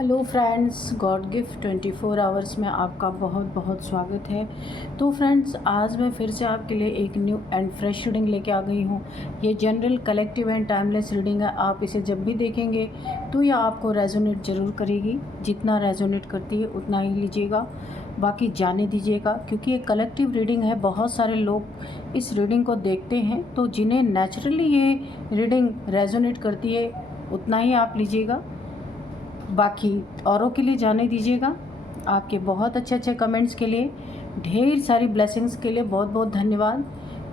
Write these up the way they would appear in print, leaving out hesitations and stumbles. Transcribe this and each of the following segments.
Hello friends, God gift 24 hours में आपका बहुत बहुत स्वागत है। तो फ्रेंड्स, आज मैं फिर से आपके लिए एक न्यू एंड फ्रेश रीडिंग लेके आ गई हूँ। ये general, collective and timeless reading है। आप इसे जब भी देखेंगे तो यह आपको रेजोनेट ज़रूर करेगी। जितना रेजोनेट करती है उतना ही लीजिएगा, बाकी जाने दीजिएगा, क्योंकि ये कलेक्टिव रीडिंग है। बहुत सारे लोग इस रीडिंग को देखते हैं, तो जिन्हें नेचुरली ये रीडिंग रेजोनेट करती है उतना ही आप लीजिएगा, बाकी औरों के लिए जाने दीजिएगा। आपके बहुत अच्छे अच्छे कमेंट्स के लिए, ढेर सारी ब्लेसिंग्स के लिए बहुत बहुत धन्यवाद।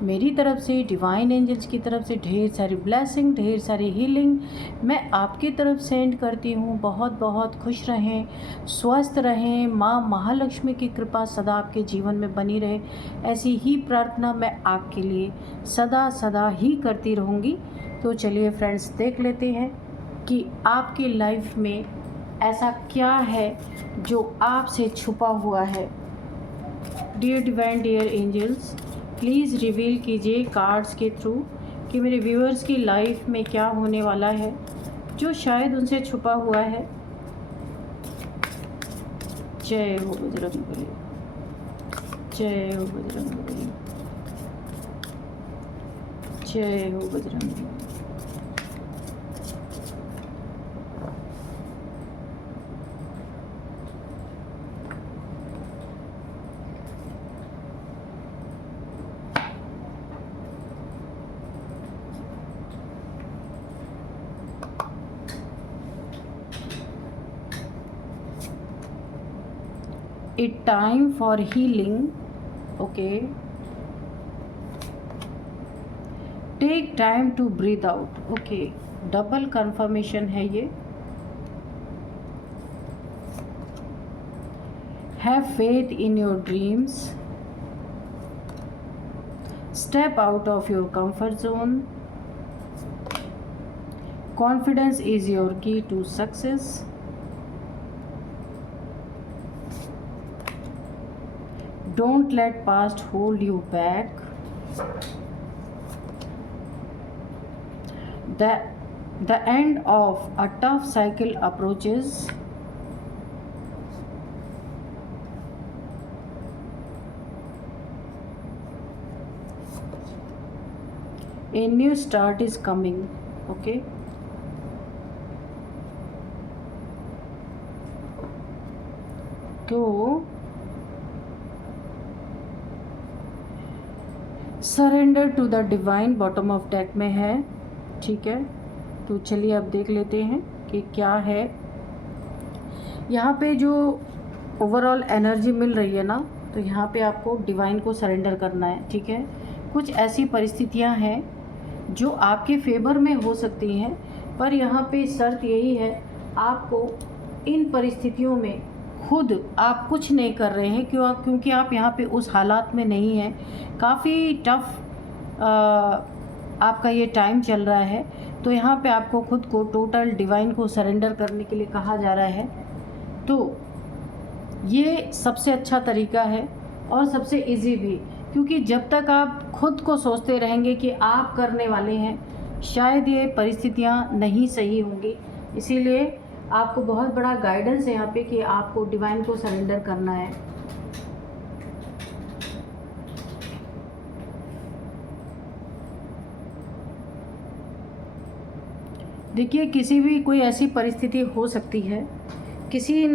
मेरी तरफ से, डिवाइन एंजल्स की तरफ से ढेर सारी ब्लेसिंग, ढेर सारी हीलिंग मैं आपकी तरफ सेंड करती हूँ। बहुत बहुत खुश रहें, स्वस्थ रहें, माँ महालक्ष्मी की कृपा सदा आपके जीवन में बनी रहे, ऐसी ही प्रार्थना मैं आपके लिए सदा सदा ही करती रहूँगी। तो चलिए फ्रेंड्स, देख लेते हैं कि आपकी लाइफ में ऐसा क्या है जो आपसे छुपा हुआ है। Dear divine, dear angels, please reveal कीजिए कार्ड्स के थ्रू कि मेरे व्यूअर्स की लाइफ में क्या होने वाला है जो शायद उनसे छुपा हुआ है। जय हो बजरंगबली, जय हो बजरंगबली, जय हो Bajrangbali. A time for healing. Okay, take time to breathe out. Okay, double confirmation है ये। Have faith in your dreams. Step out of your comfort zone. Confidence is your key to success. Don't let past hold you back. The end of a tough cycle approaches. A new start is coming. Okay. तो surrender to the divine bottom of deck में है। ठीक है, तो चलिए अब देख लेते हैं कि क्या है यहाँ पे। जो ओवरऑल एनर्जी मिल रही है ना, तो यहाँ पे आपको डिवाइन को सरेंडर करना है। ठीक है, कुछ ऐसी परिस्थितियाँ हैं जो आपके फेवर में हो सकती हैं, पर यहाँ पे शर्त यही है, आपको इन परिस्थितियों में खुद आप कुछ नहीं कर रहे हैं, क्योंकि आप यहाँ पे उस हालात में नहीं हैं। काफ़ी टफ आपका ये टाइम चल रहा है, तो यहाँ पे आपको खुद को टोटल डिवाइन को सरेंडर करने के लिए कहा जा रहा है। तो ये सबसे अच्छा तरीका है और सबसे इजी भी, क्योंकि जब तक आप खुद को सोचते रहेंगे कि आप करने वाले हैं, शायद ये परिस्थितियाँ नहीं सही होंगी। इसीलिए आपको बहुत बड़ा गाइडेंस है यहाँ पे कि आपको डिवाइन को सरेंडर करना है। देखिए, किसी भी कोई ऐसी परिस्थिति हो सकती है, किसी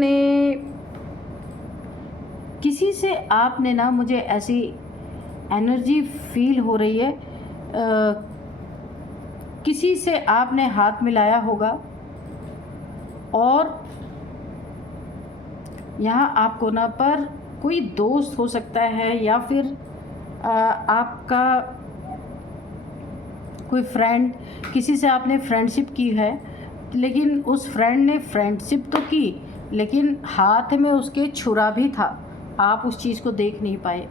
से आपने ना, मुझे ऐसी एनर्जी फील हो रही है, किसी से आपने हाथ मिलाया होगा और यहाँ आपको ना पर कोई दोस्त हो सकता है या फिर आपका कोई फ्रेंड, किसी से आपने फ्रेंडशिप की है, लेकिन उस फ्रेंड ने फ्रेंडशिप तो की, लेकिन हाथ में उसके छुरा भी था। आप उस चीज़ को देख नहीं पाए,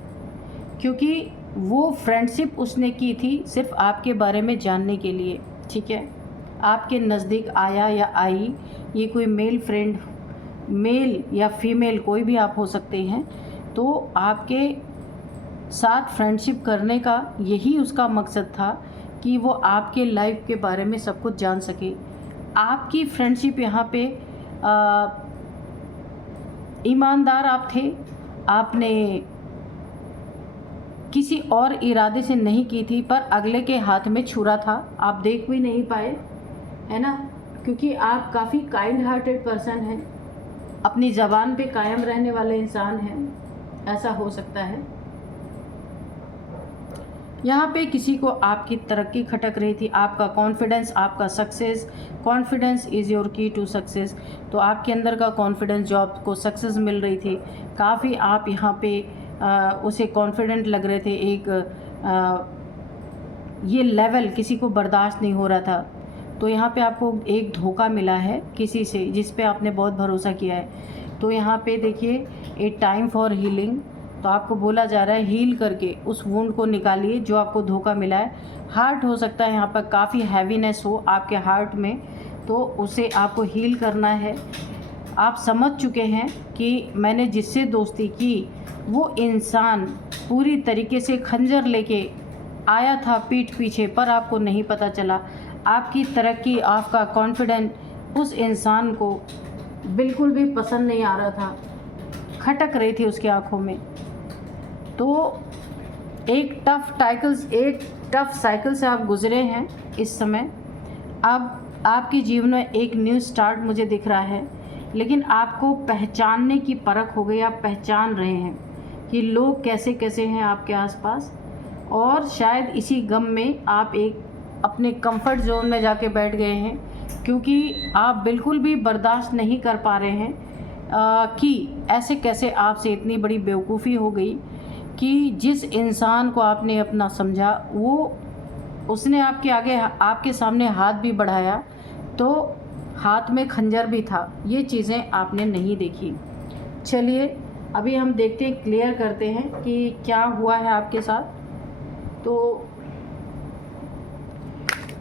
क्योंकि वो फ्रेंडशिप उसने की थी सिर्फ आपके बारे में जानने के लिए। ठीक है, आपके नज़दीक आया या आई, ये कोई मेल फ्रेंड, मेल या फीमेल कोई भी आप हो सकते हैं, तो आपके साथ फ्रेंडशिप करने का यही उसका मकसद था कि वो आपके लाइफ के बारे में सब कुछ जान सके। आपकी फ्रेंडशिप यहाँ पे ईमानदार आप थे, आपने किसी और इरादे से नहीं की थी, पर अगले के हाथ में छुरा था, आप देख भी नहीं पाए, है ना, क्योंकि आप काफ़ी काइंड हार्टेड पर्सन हैं, अपनी ज़बान पे कायम रहने वाले इंसान हैं, ऐसा हो सकता है। यहाँ पे किसी को आपकी तरक्की खटक रही थी, आपका कॉन्फिडेंस, आपका सक्सेस। कॉन्फिडेंस इज़ योर की टू सक्सेस। तो आपके अंदर का कॉन्फिडेंस जो आपको सक्सेस मिल रही थी, काफ़ी आप यहाँ पे उसे कॉन्फिडेंट लग रहे थे। एक ये लेवल किसी को बर्दाश्त नहीं हो रहा था। तो यहाँ पे आपको एक धोखा मिला है किसी से जिस पे आपने बहुत भरोसा किया है। तो यहाँ पे देखिए, ए टाइम फॉर हीलिंग। तो आपको बोला जा रहा है हील करके उस वुंड को निकालिए जो आपको धोखा मिला है। हार्ट हो सकता है यहाँ पर काफ़ी हैवीनेस हो आपके हार्ट में, तो उसे आपको हील करना है। आप समझ चुके हैं कि मैंने जिससे दोस्ती की वो इंसान पूरी तरीके से खंजर लेके आया था पीठ पीछे, पर आपको नहीं पता चला। आपकी तरक्की, आपका कॉन्फिडेंट उस इंसान को बिल्कुल भी पसंद नहीं आ रहा था, खटक रही थी उसकी आंखों में। तो एक टफ साइकिल से आप गुजरे हैं इस समय। अब आपके जीवन में एक न्यू स्टार्ट मुझे दिख रहा है, लेकिन आपको पहचानने की परख हो गई। आप पहचान रहे हैं कि लोग कैसे कैसे हैं आपके आसपास, और शायद इसी गम में आप एक अपने कंफर्ट जोन में जाके बैठ गए हैं, क्योंकि आप बिल्कुल भी बर्दाश्त नहीं कर पा रहे हैं कि ऐसे कैसे आपसे इतनी बड़ी बेवकूफ़ी हो गई कि जिस इंसान को आपने अपना समझा उसने आपके आगे, आपके सामने हाथ भी बढ़ाया तो हाथ में खंजर भी था। ये चीज़ें आपने नहीं देखी। चलिए अभी हम देखते हैं, क्लियर करते हैं कि क्या हुआ है आपके साथ। तो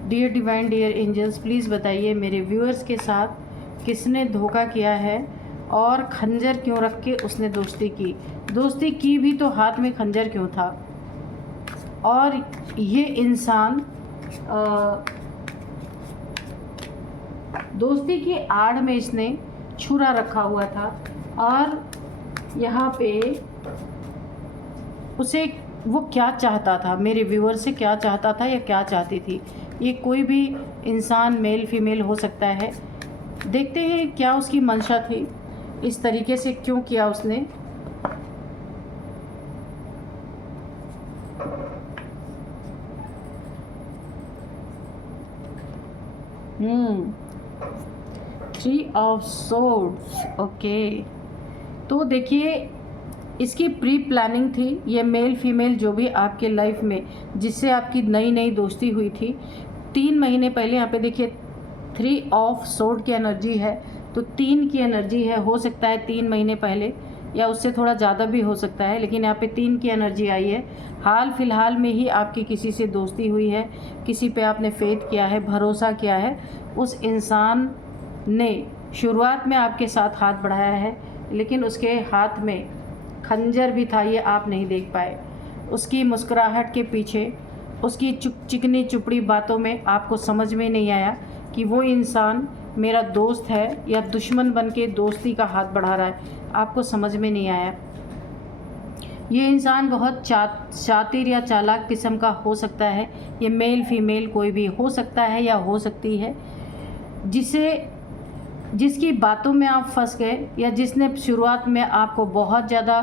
dear divine, dear angels, please बताइए मेरे व्यूअर्स के साथ किसने धोखा किया है और खंजर क्यों रख के उसने दोस्ती की भी तो हाथ में खंजर क्यों था। और ये इंसान दोस्ती की आड़ में इसने छुरा रखा हुआ था, और यहाँ पे उसे वो क्या चाहता था, मेरे व्यूअर से क्या चाहता था या क्या चाहती थी। ये कोई भी इंसान, मेल फीमेल हो सकता है। देखते हैं क्या उसकी मंशा थी, इस तरीके से क्यों किया उसने। Three of swords, okay. तो देखिए, इसकी प्री प्लानिंग थी। ये मेल फीमेल जो भी आपके लाइफ में जिससे आपकी नई नई दोस्ती हुई थी 3 महीने पहले, यहाँ पे देखिए 3 ऑफ सोर्ड की एनर्जी है, तो 3 की एनर्जी है। हो सकता है 3 महीने पहले या उससे थोड़ा ज़्यादा भी हो सकता है, लेकिन यहाँ पे 3 की एनर्जी आई है। हाल फिलहाल में ही आपकी किसी से दोस्ती हुई है, किसी पे आपने फेथ किया है, भरोसा किया है। उस इंसान ने शुरुआत में आपके साथ हाथ बढ़ाया है, लेकिन उसके हाथ में खंजर भी था, ये आप नहीं देख पाए। उसकी मुस्कुराहट के पीछे, उसकी चिकनी चुपड़ी बातों में आपको समझ में नहीं आया कि वो इंसान मेरा दोस्त है या दुश्मन बन के दोस्ती का हाथ बढ़ा रहा है। आपको समझ में नहीं आया। ये इंसान बहुत शातिर या चालाक किस्म का हो सकता है। ये मेल फीमेल कोई भी हो सकता है या हो सकती है, जिसकी बातों में आप फंस गए, या जिसने शुरुआत में आपको बहुत ज़्यादा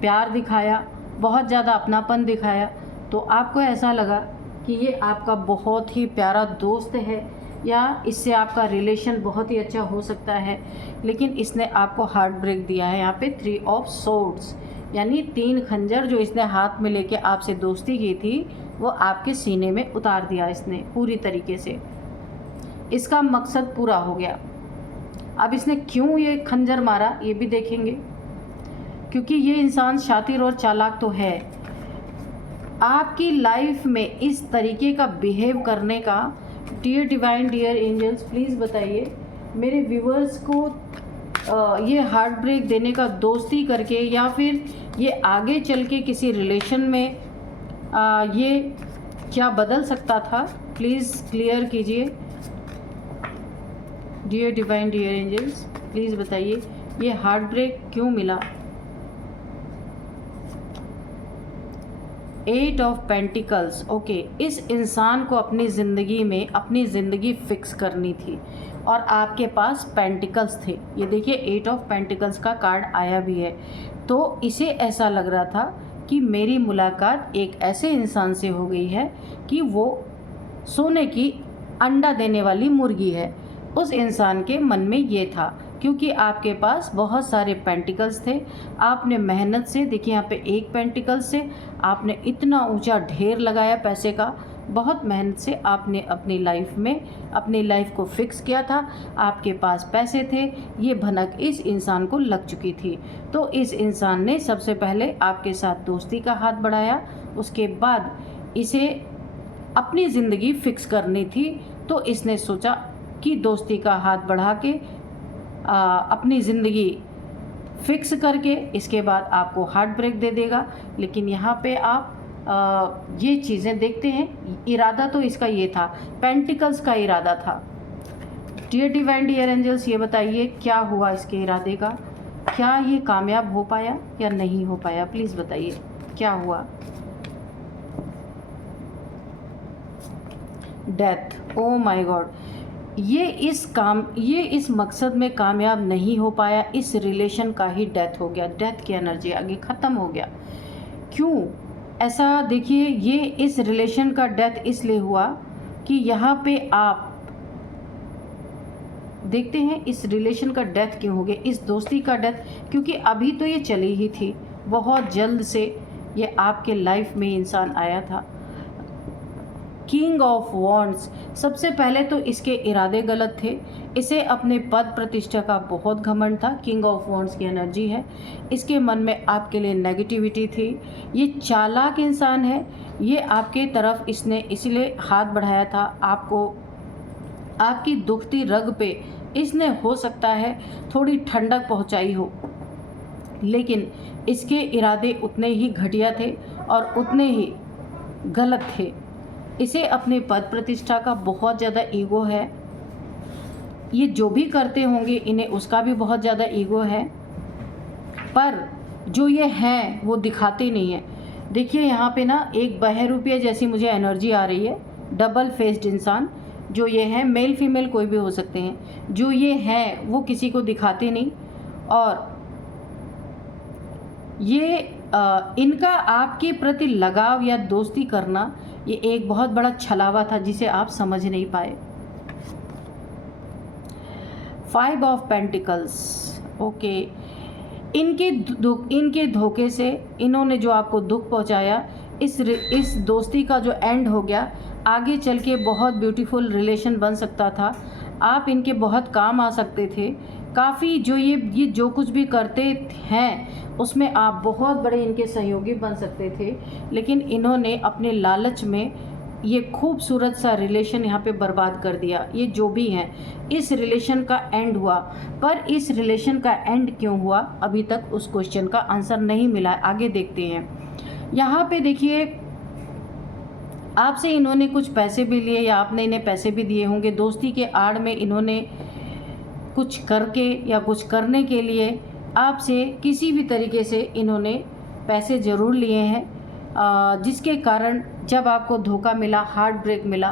प्यार दिखाया, बहुत ज़्यादा अपनापन दिखाया, तो आपको ऐसा लगा कि ये आपका बहुत ही प्यारा दोस्त है या इससे आपका रिलेशन बहुत ही अच्छा हो सकता है, लेकिन इसने आपको हार्ट ब्रेक दिया है। यहाँ पे 3 ऑफ सोर्ड्स यानी 3 खंजर जो इसने हाथ में लेके आपसे दोस्ती की थी, वो आपके सीने में उतार दिया इसने पूरी तरीके से। इसका मकसद पूरा हो गया। अब इसने क्यों ये खंजर मारा ये भी देखेंगे, क्योंकि ये इंसान शातिर और चालाक तो है। आपकी लाइफ में इस तरीके का बिहेव करने का, dear divine, dear angels, please बताइए मेरे व्यूअर्स को ये हार्ट ब्रेक देने का, दोस्ती करके या फिर ये आगे चल के किसी रिलेशन में ये क्या बदल सकता था। प्लीज़ क्लियर कीजिए dear divine, dear angels, please बताइए ये हार्ट ब्रेक क्यों मिला? 8 ऑफ पेंटिकल्स। ओके, इस इंसान को अपनी ज़िंदगी में अपनी ज़िंदगी फिक्स करनी थी और आपके पास पेंटिकल्स थे। ये देखिए 8 ऑफ पेंटिकल्स का कार्ड आया भी है। तो इसे ऐसा लग रहा था कि मेरी मुलाकात एक ऐसे इंसान से हो गई है कि वो सोने की अंडा देने वाली मुर्गी है। उस इंसान के मन में ये था, क्योंकि आपके पास बहुत सारे पेंटिकल्स थे। आपने मेहनत से, देखिए यहाँ पे एक पेंटिकल से आपने इतना ऊंचा ढेर लगाया पैसे का। बहुत मेहनत से आपने अपनी लाइफ को फिक्स किया था। आपके पास पैसे थे, ये भनक इस इंसान को लग चुकी थी। तो इस इंसान ने सबसे पहले आपके साथ दोस्ती का हाथ बढ़ाया, उसके बाद इसे अपनी ज़िंदगी फिक्स करनी थी। तो इसने सोचा कि दोस्ती का हाथ बढ़ा के अपनी ज़िंदगी फिक्स करके इसके बाद आपको हार्ट ब्रेक दे देगा। लेकिन यहाँ पे आप ये चीज़ें देखते हैं, इरादा तो इसका ये था, पेंटिकल्स का इरादा था। डियर डिवाइन डियर एंजल्स, ये बताइए क्या हुआ इसके इरादे का? क्या ये कामयाब हो पाया या नहीं हो पाया? प्लीज़ बताइए क्या हुआ। डेथ। ओ माय गॉड, ये इस मकसद में कामयाब नहीं हो पाया। इस रिलेशन का ही डेथ हो गया। डेथ की एनर्जी आगे ख़त्म हो गया। क्यों ऐसा? देखिए, ये इस रिलेशन का डेथ इसलिए हुआ कि यहाँ पे आप देखते हैं इस रिलेशन का डेथ क्यों हो गया, इस दोस्ती का डेथ, क्योंकि अभी तो ये चली ही थी। बहुत जल्द से ये आपके लाइफ में इंसान आया था। King of wands. सबसे पहले तो इसके इरादे गलत थे। इसे अपने पद प्रतिष्ठा का बहुत घमंड था। किंग ऑफ वॉन्ड्स की एनर्जी है। इसके मन में आपके लिए नेगेटिविटी थी। ये चालाक इंसान है। ये आपके तरफ इसने इसलिए हाथ बढ़ाया था, आपको आपकी दुखती रग पे इसने हो सकता है थोड़ी ठंडक पहुंचाई हो, लेकिन इसके इरादे उतने ही घटिया थे और उतने ही गलत थे। इसे अपने पद प्रतिष्ठा का बहुत ज़्यादा ईगो है। ये जो भी करते होंगे इन्हें उसका भी बहुत ज़्यादा ईगो है, पर जो ये हैं वो दिखाते नहीं हैं। देखिए यहाँ पे ना एक बहरूपिया जैसी मुझे एनर्जी आ रही है। डबल फेस्ड इंसान जो ये हैं, मेल फीमेल कोई भी हो सकते हैं। जो ये हैं वो किसी को दिखाते नहीं, और ये इनका आपके प्रति लगाव या दोस्ती करना ये एक बहुत बड़ा छलावा था जिसे आप समझ नहीं पाए। 5 ऑफ पेंटिकल्स। ओके, इनके धोखे से इन्होंने जो आपको दुख पहुंचाया, इस दोस्ती का जो एंड हो गया, आगे चल के बहुत ब्यूटीफुल रिलेशन बन सकता था। आप इनके बहुत काम आ सकते थे। काफ़ी जो ये जो कुछ भी करते हैं उसमें आप बहुत बड़े इनके सहयोगी बन सकते थे, लेकिन इन्होंने अपने लालच में ये खूबसूरत सा रिलेशन यहाँ पे बर्बाद कर दिया। ये जो भी हैं, इस रिलेशन का एंड हुआ, पर इस रिलेशन का एंड क्यों हुआ अभी तक उस क्वेश्चन का आंसर नहीं मिला है। आगे देखते हैं। यहाँ पे देखिए, आपसे इन्होंने कुछ पैसे भी लिए या आपने इन्हें पैसे भी दिए होंगे। दोस्ती के आड़ में इन्होंने कुछ करके या कुछ करने के लिए आपसे किसी भी तरीके से इन्होंने पैसे ज़रूर लिए हैं, जिसके कारण जब आपको धोखा मिला, हार्ट ब्रेक मिला,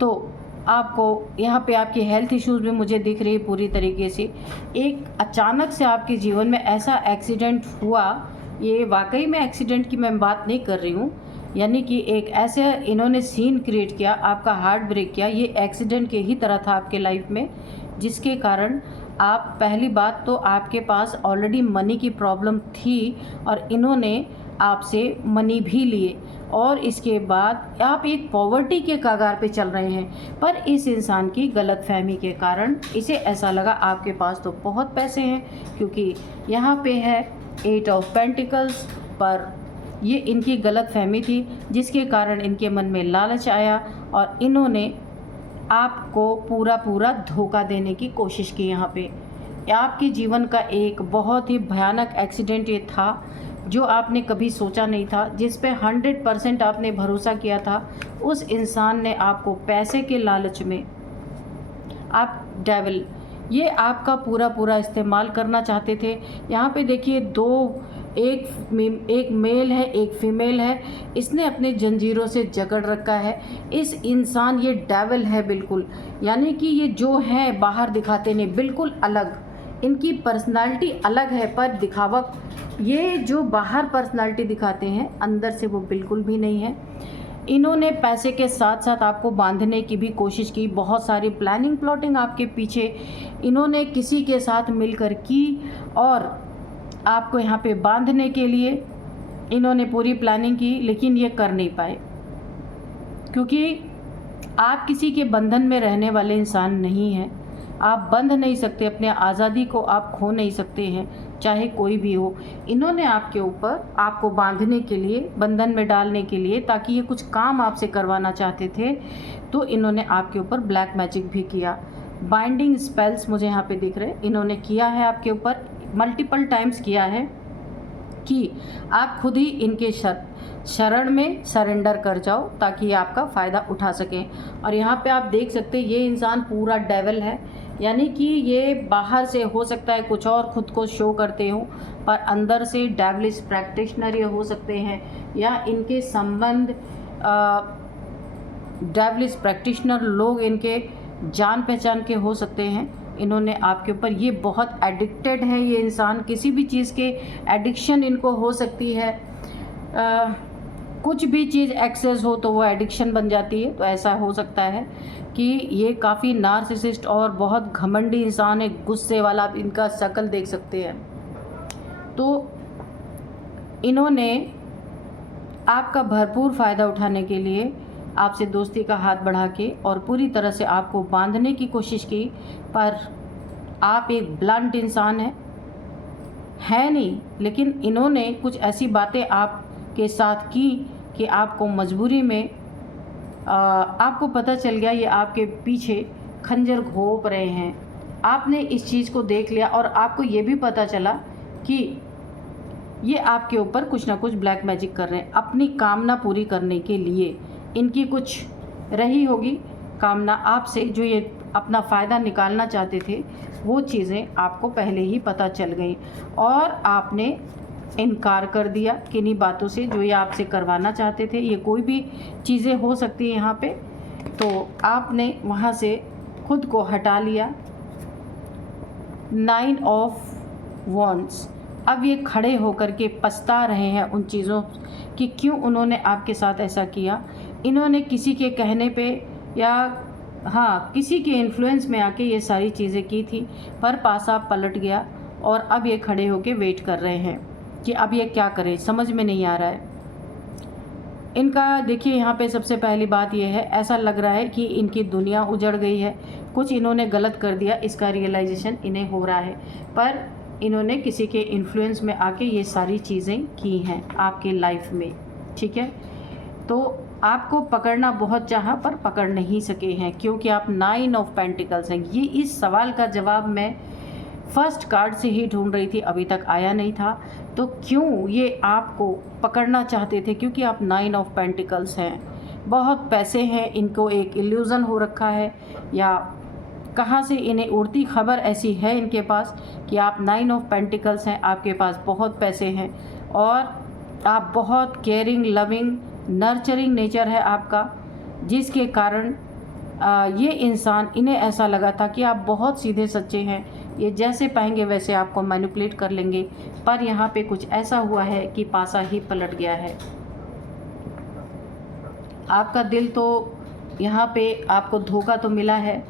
तो आपको यहाँ पे आपकी हेल्थ इश्यूज़ भी मुझे दिख रही है पूरी तरीके से। एक अचानक से आपके जीवन में ऐसा एक्सीडेंट हुआ, ये वाकई में एक्सीडेंट की मैं बात नहीं कर रही हूँ, यानी कि एक ऐसे इन्होंने सीन क्रिएट किया, आपका हार्ट ब्रेक किया। ये एक्सीडेंट के ही तरह था आपके लाइफ में, जिसके कारण आप, पहली बात तो आपके पास ऑलरेडी मनी की प्रॉब्लम थी और इन्होंने आपसे मनी भी लिए, और इसके बाद आप एक पॉवर्टी के कगार पे चल रहे हैं। पर इस इंसान की गलतफहमी के कारण इसे ऐसा लगा आपके पास तो बहुत पैसे हैं, क्योंकि यहाँ पे है 8 ऑफ पेंटिकल्स, पर ये इनकी गलतफहमी थी जिसके कारण इनके मन में लालच आया और इन्होंने आपको पूरा धोखा देने की कोशिश की। यहाँ पे आपके जीवन का एक बहुत ही भयानक एक्सीडेंट ये था जो आपने कभी सोचा नहीं था, जिस पे 100% आपने भरोसा किया था। उस इंसान ने आपको पैसे के लालच में, आप डेविल, ये आपका पूरा इस्तेमाल करना चाहते थे। यहाँ पे देखिए एक मेल है, एक फीमेल है, इसने अपने जंजीरों से जकड़ रखा है। इस इंसान ये डेविल है बिल्कुल, यानी कि ये जो है बाहर दिखाते नहीं, बिल्कुल अलग, इनकी पर्सनालिटी अलग है, पर दिखावा ये जो बाहर पर्सनालिटी दिखाते हैं अंदर से वो बिल्कुल भी नहीं है। इन्होंने पैसे के साथ साथ आपको बांधने की भी कोशिश की, बहुत सारी प्लानिंग प्लॉटिंग आपके पीछे इन्होंने किसी के साथ मिलकर की, और आपको यहाँ पे बांधने के लिए इन्होंने पूरी प्लानिंग की, लेकिन ये कर नहीं पाए, क्योंकि आप किसी के बंधन में रहने वाले इंसान नहीं हैं। आप बंध नहीं सकते, अपने आज़ादी को आप खो नहीं सकते हैं, चाहे कोई भी हो। इन्होंने आपके ऊपर आपको बांधने के लिए, बंधन में डालने के लिए, ताकि ये कुछ काम आपसे करवाना चाहते थे, तो इन्होंने आपके ऊपर ब्लैक मैजिक भी किया। बाइंडिंग स्पेल्स मुझे यहाँ पे दिख रहे, इन्होंने किया है आपके ऊपर, मल्टीपल टाइम्स किया है कि आप खुद ही इनके शरण में सरेंडर कर जाओ, ताकि आपका फ़ायदा उठा सकें। और यहाँ पे आप देख सकते हैं ये इंसान पूरा डेविल है, यानी कि ये बाहर से हो सकता है कुछ और खुद को शो करते हो, पर अंदर से डेविलिश प्रैक्टिशनर ये हो सकते हैं, या इनके संबंध डेविलिश प्रैक्टिशनर लोग इनके जान पहचान के हो सकते हैं। इन्होंने आपके ऊपर, ये बहुत एडिक्टेड है ये इंसान, किसी भी चीज़ के एडिक्शन इनको हो सकती है। कुछ भी चीज़ एक्सेस हो तो वो एडिक्शन बन जाती है, तो ऐसा हो सकता है कि ये काफ़ी नार्सिसिस्ट और बहुत घमंडी इंसान है, गुस्से वाला, आप इनका शक्ल देख सकते हैं। तो इन्होंने आपका भरपूर फ़ायदा उठाने के लिए आपसे दोस्ती का हाथ बढ़ा के और पूरी तरह से आपको बांधने की कोशिश की, पर आप एक ब्लंट इंसान है नहीं, लेकिन इन्होंने कुछ ऐसी बातें आपके साथ की कि आपको मजबूरी में आपको पता चल गया ये आपके पीछे खंजर घोंप रहे हैं। आपने इस चीज़ को देख लिया और आपको ये भी पता चला कि ये आपके ऊपर कुछ ना कुछ ब्लैक मैजिक कर रहे हैं अपनी कामना पूरी करने के लिए। इनकी कुछ रही होगी कामना आपसे, जो ये अपना फ़ायदा निकालना चाहते थे, वो चीज़ें आपको पहले ही पता चल गई और आपने इनकार कर दिया किन्हीं बातों से जो ये आपसे करवाना चाहते थे। ये कोई भी चीज़ें हो सकती है यहाँ पे, तो आपने वहाँ से खुद को हटा लिया। 9 ऑफ वॉन्ड्स, अब ये खड़े होकर के पछता रहे हैं उन चीज़ों कि क्यों उन्होंने आपके साथ ऐसा किया। इन्होंने किसी के कहने पे या किसी के इन्फ्लुएंस में आके ये सारी चीज़ें की थी, पर पासा पलट गया और अब ये खड़े होके वेट कर रहे हैं कि अब ये क्या करें, समझ में नहीं आ रहा है इनका। देखिए यहाँ पे सबसे पहली बात ये है, ऐसा लग रहा है कि इनकी दुनिया उजड़ गई है, कुछ इन्होंने गलत कर दिया, इसका रियलाइजेशन इन्हें हो रहा है, पर इन्होंने किसी के इन्फ्लुएंस में आके ये सारी चीज़ें की हैं आपके लाइफ में, ठीक है। तो आपको पकड़ना बहुत चाहा पर पकड़ नहीं सके हैं, क्योंकि आप 9 ऑफ पेंटिकल्स हैं। ये इस सवाल का जवाब मैं फर्स्ट कार्ड से ही ढूंढ रही थी, अभी तक आया नहीं था। तो क्यों ये आपको पकड़ना चाहते थे, क्योंकि आप 9 ऑफ पेंटिकल्स हैं, बहुत पैसे हैं, इनको एक इल्यूज़न हो रखा है, या कहाँ से इन्हें उड़ती खबर ऐसी है इनके पास कि आप 9 ऑफ पेंटिकल्स हैं, आपके पास बहुत पैसे हैं और आप बहुत केयरिंग, लविंग, नर्चरिंग नेचर है आपका, जिसके कारण ये इंसान, इन्हें ऐसा लगा था कि आप बहुत सीधे सच्चे हैं, ये जैसे पाएंगे वैसे आपको मैनिपुलेट कर लेंगे, पर यहाँ पे कुछ ऐसा हुआ है कि पासा ही पलट गया है। आपका दिल तो यहाँ पे आपको धोखा तो मिला है,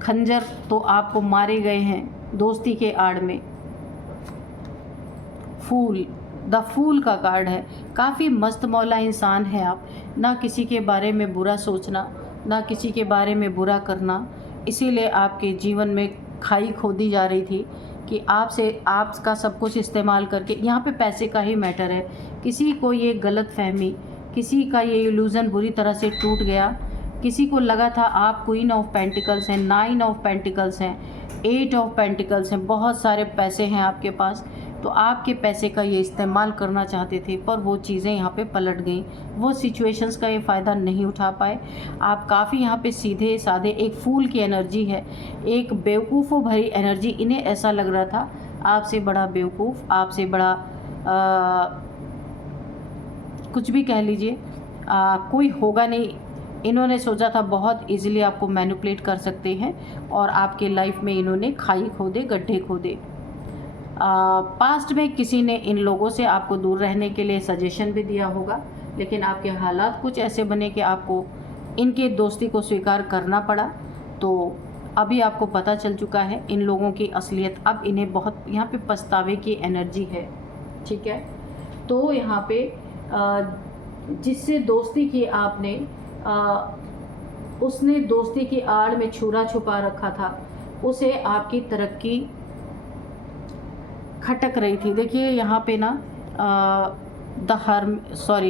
खंजर तो आपको मारे गए हैं दोस्ती के आड़ में। फूल, द फूल का कार्ड है, काफ़ी मस्त मौला इंसान है आप, ना किसी के बारे में बुरा सोचना, ना किसी के बारे में बुरा करना, इसीलिए आपके जीवन में खाई खोदी जा रही थी कि आपका सब कुछ इस्तेमाल करके, यहाँ पे पैसे का ही मैटर है। किसी को ये गलत फहमी, किसी का ये इल्यूज़न बुरी तरह से टूट गया, किसी को लगा था आप क्वीन ऑफ पेंटिकल्स हैं, 9 ऑफ पेंटिकल्स हैं, 8 ऑफ पेंटिकल्स हैं, बहुत सारे पैसे हैं आपके पास, तो आपके पैसे का ये इस्तेमाल करना चाहते थे, पर वो चीज़ें यहाँ पे पलट गई। वो सिचुएशंस का ये फ़ायदा नहीं उठा पाए। आप काफ़ी यहाँ पे सीधे साधे, एक फूल की एनर्जी है, एक बेवकूफ़ों भरी एनर्जी। इन्हें ऐसा लग रहा था आपसे बड़ा बेवकूफ़, आपसे बड़ा कुछ भी कह लीजिए, कोई होगा नहीं। इन्होंने सोचा था बहुत इजीली आपको मैनिपुलेट कर सकते हैं और आपके लाइफ में इन्होंने खाई खोदे, गड्ढे खोदे। पास्ट में किसी ने इन लोगों से आपको दूर रहने के लिए सजेशन भी दिया होगा, लेकिन आपके हालात कुछ ऐसे बने कि आपको इनके दोस्ती को स्वीकार करना पड़ा। तो अभी आपको पता चल चुका है इन लोगों की असलियत। अब इन्हें बहुत यहाँ पे पछतावे की एनर्जी है, ठीक है। तो यहाँ पे जिससे दोस्ती की आपने, उसने दोस्ती की आड़ में छुरा छुपा रखा था, उसे आपकी तरक्की खटक रही थी। देखिए यहाँ पे ना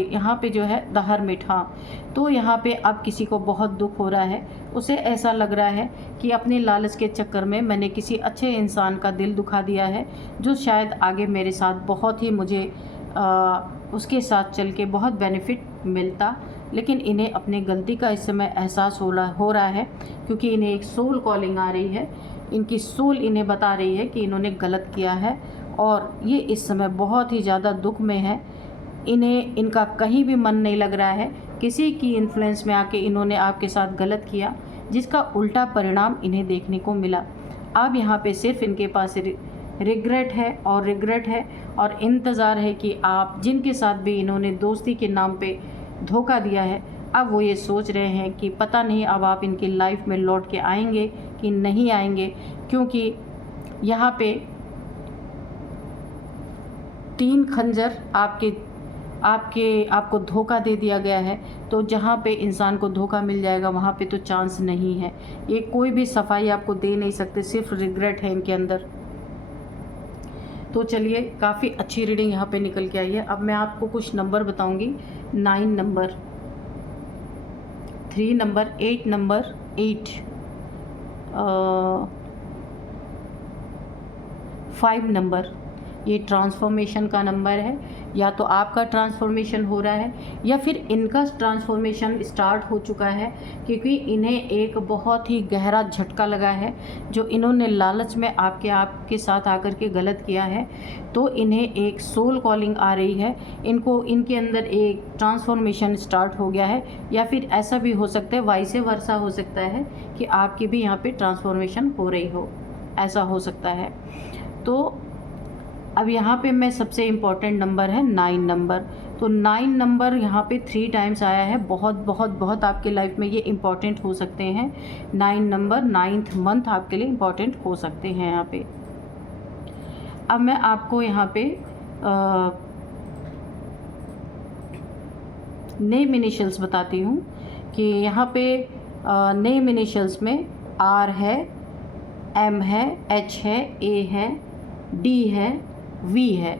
यहाँ पे जो है द हर्मिट, हाँ। तो यहाँ पे अब किसी को बहुत दुख हो रहा है। उसे ऐसा लग रहा है कि अपने लालच के चक्कर में मैंने किसी अच्छे इंसान का दिल दुखा दिया है, जो शायद आगे मेरे साथ बहुत ही मुझे उसके साथ चल के बहुत बेनिफिट मिलता। लेकिन इन्हें अपने गलती का इस समय एहसास हो रहा है, क्योंकि इन्हें एक सोल कॉलिंग आ रही है। इनकी सोल इन्हें बता रही है कि इन्होंने गलत किया है और ये इस समय बहुत ही ज़्यादा दुख में है। इनका कहीं भी मन नहीं लग रहा है। किसी की इन्फ्लुएंस में आके इन्होंने आपके साथ गलत किया, जिसका उल्टा परिणाम इन्हें देखने को मिला। अब यहाँ पे सिर्फ इनके पास रिग्रेट है और इंतज़ार है कि आप जिनके साथ भी इन्होंने दोस्ती के नाम पे धोखा दिया है, अब वो ये सोच रहे हैं कि पता नहीं अब आप इनकी लाइफ में लौट के आएंगे कि नहीं आएंगे, क्योंकि यहाँ पे 3 खंजर आपको धोखा दे दिया गया है। तो जहाँ पे इंसान को धोखा मिल जाएगा वहाँ पे तो चांस नहीं है। ये कोई भी सफाई आपको दे नहीं सकते, सिर्फ रिग्रेट है इनके अंदर। तो चलिए, काफ़ी अच्छी रीडिंग यहाँ पे निकल के आई है। अब मैं आपको कुछ नंबर बताऊंगी। 9 नंबर, 3 नंबर, 8 नंबर, 8, 5 नंबर, ये ट्रांसफॉर्मेशन का नंबर है। या तो आपका ट्रांसफॉर्मेशन हो रहा है या फिर इनका ट्रांसफॉर्मेशन स्टार्ट हो चुका है, क्योंकि इन्हें एक बहुत ही गहरा झटका लगा है। जो इन्होंने लालच में आपके साथ आकर के गलत किया है, तो इन्हें एक सोल कॉलिंग आ रही है। इनके अंदर एक ट्रांसफॉर्मेशन स्टार्ट हो गया है। या फिर ऐसा भी हो सकता है, वाइस वर्सा हो सकता है कि आपकी भी यहाँ पे ट्रांसफॉर्मेशन हो रही हो, ऐसा हो सकता है। तो अब यहाँ पे मैं सबसे इम्पॉर्टेंट नंबर है 9 नंबर। तो 9 नंबर यहाँ पे 3 टाइम्स आया है। बहुत बहुत बहुत आपके लाइफ में ये इम्पॉर्टेंट हो सकते हैं। 9 नंबर, 9th मंथ आपके लिए इम्पॉर्टेंट हो सकते हैं यहाँ पे। अब मैं आपको यहाँ पे नेम इनिशियल्स बताती हूँ कि यहाँ पे नेम इनिशियल्स में R है, M है, H है, A है, D है, V है।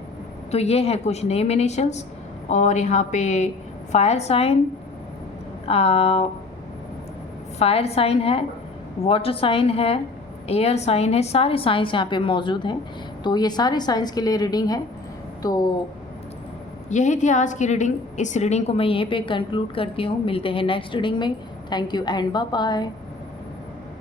तो ये है कुछ नेम इनिशियल्स। और यहाँ पे फायर साइन है, वाटर साइन है, एयर साइन है, सारे साइंस यहाँ पे मौजूद हैं। तो ये सारे साइंस के लिए रीडिंग है। तो यही थी आज की रीडिंग। इस रीडिंग को मैं यहीं पे कंक्लूड करती हूँ। मिलते हैं नेक्स्ट रीडिंग में। Thank you and bye bye.